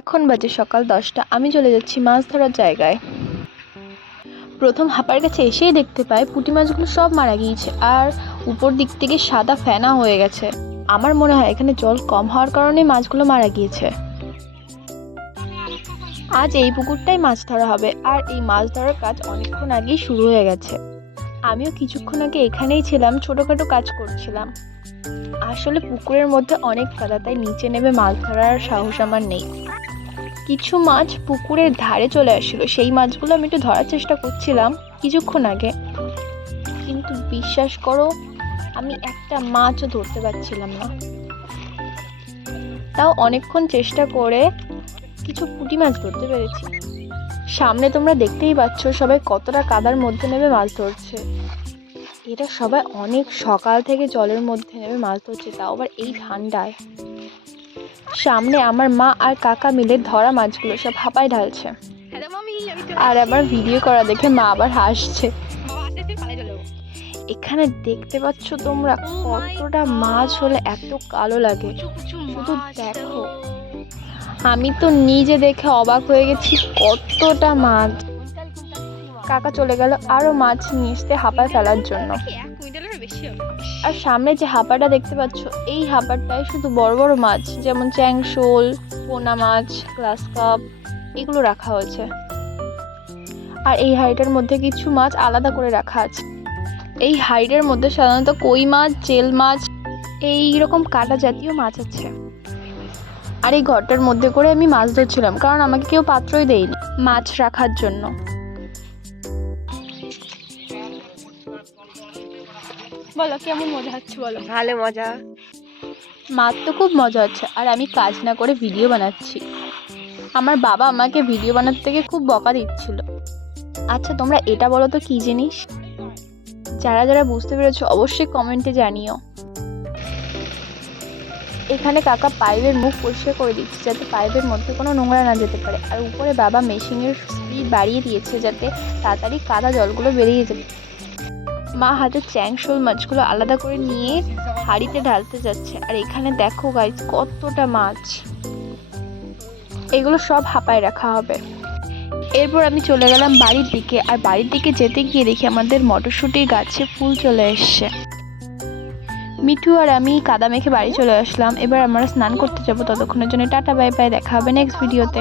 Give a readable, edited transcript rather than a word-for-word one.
এখন বাজে সকাল 10টা। আমি চলে যাচ্ছি মাছ ধরার জায়গায়। প্রথম হাঁপার কাছে এসেই দেখতে পাই পুঁটি মাছগুলো সব মারা গিয়েছে আর উপর দিক থেকে সাদা ফেনা হয়ে গেছে। আমার মনে হয় এখানে জল কম হওয়ার কারণে মাছগুলো মারা গিয়েছে। আজ এই পুকুরটাই মাছ ধরা হবে আর এই মাছ ধরার কাজ অনেকক্ষণ আগেই শুরু হয়ে গেছে। আমিও কিছুক্ষণ আগে এখানেই ছিলাম, ছোটখাটো কাজ করছিলাম। আসলে পুকুরের মধ্যে অনেক কাদা, তাই নিচে নেমে মাছ ধরার সাহস আমার নেই। কিছু মাছ পুকুরের ধারে চলে আসছিল, সেই মাছগুলো আমি একটু ধরার চেষ্টা করছিলাম কিছুক্ষণ আগে, কিন্তু বিশ্বাস করো আমি একটা মাছও ধরতে পারছিলাম না। তাও অনেকক্ষণ চেষ্টা করে কিছু পুঁটি মাছ ধরতে পেরেছি। সামনে তোমরা দেখতেই পাচ্ছ সবাই কতটা কাদার মধ্যে নেমে মাছ ধরছে। এরা সবাই অনেক সকাল থেকে জলের মধ্যে নেমে মাছ ধরছে, তাও আবার এই ঠান্ডায়। সামনে আমার মা আর কাকা মিলে ধরা মাছগুলো সব হাঁপায় ঢালছে, আর আবার ভিডিও করা দেখে মা আবার হাসছে। এখানে দেখতে পাচ্ছ তোমরা কতটা মাছ হলে এত কালো লাগে, শুধু দেখো। আমি তো নিজে দেখে অবাক হয়ে গেছি কতটা মাছ। কাকা চলে গেল আরো মাছ নিয়ে আসতে হাঁপায় ফেলার জন্য। আর সামনে যে হাঁপাটা দেখতে পাচ্ছ, এই হাঁপাটায় শুধু বড় বড় মাছ যেমন চ্যাংশোল, পোনা মাছ, গ্লাস কাপ এগুলো রাখা হয়েছে। আর এই হাঁড়িটার মধ্যে কিছু মাছ আলাদা করে রাখা আছে। এই হাঁড়িটার মধ্যে সাধারণত কই মাছ, চেল মাছ, এই রকম কাটা জাতীয় মাছ আছে। আর এই ঘরটার মধ্যে করে আমি মাছ ধরছিলাম, কারণ আমাকে কেউ পাত্রই দেয়নি মাছ রাখার জন্য। বলো কেমন মজা হচ্ছে? বলো। ভালো মজা। মাছ তো খুব মজা হচ্ছে, আর আমি কাজ না করে ভিডিও বানাচ্ছি। আমার বাবা আমাকে ভিডিও বানাতে থেকে খুব বকা দিচ্ছিল। আচ্ছা তোমরা এটা বলো তো কি জিনিস? যারা যারা বুঝতে পেরেছো অবশ্যই কমেন্টে জানিও। এখানে কাকা পাইপের মুখ পরিষ্কার করে দিচ্ছে যাতে পাইপের মধ্যে কোনো নোংরা না যেতে পারে। আর উপরে বাবা মেশিনের স্পিড বাড়িয়ে দিয়েছে যাতে তাড়াতাড়ি কাদা জলগুলো বেরিয়ে যাবে। মা হাতে চ্যাংশোল মাছগুলো আলাদা করে নিয়ে হাঁড়িতে ঢালতে যাচ্ছে। আর এখানে দেখো গাইস কতটা মাছ, এগুলো সব হাঁপায় রাখা হবে। এরপর আমি চলে গেলাম বাড়ির দিকে, আর বাড়ির দিকে যেতে গিয়ে দেখি আমাদের মটরশুঁটির গাছে ফুল চলে এসছে। মিঠু আর আমি কাদা মেখে বাড়ি চলে আসলাম। এবার আমরা স্নান করতে যাবো, ততক্ষণের জন্য টাটা বাই বাই, দেখা হবে নেক্সট ভিডিওতে।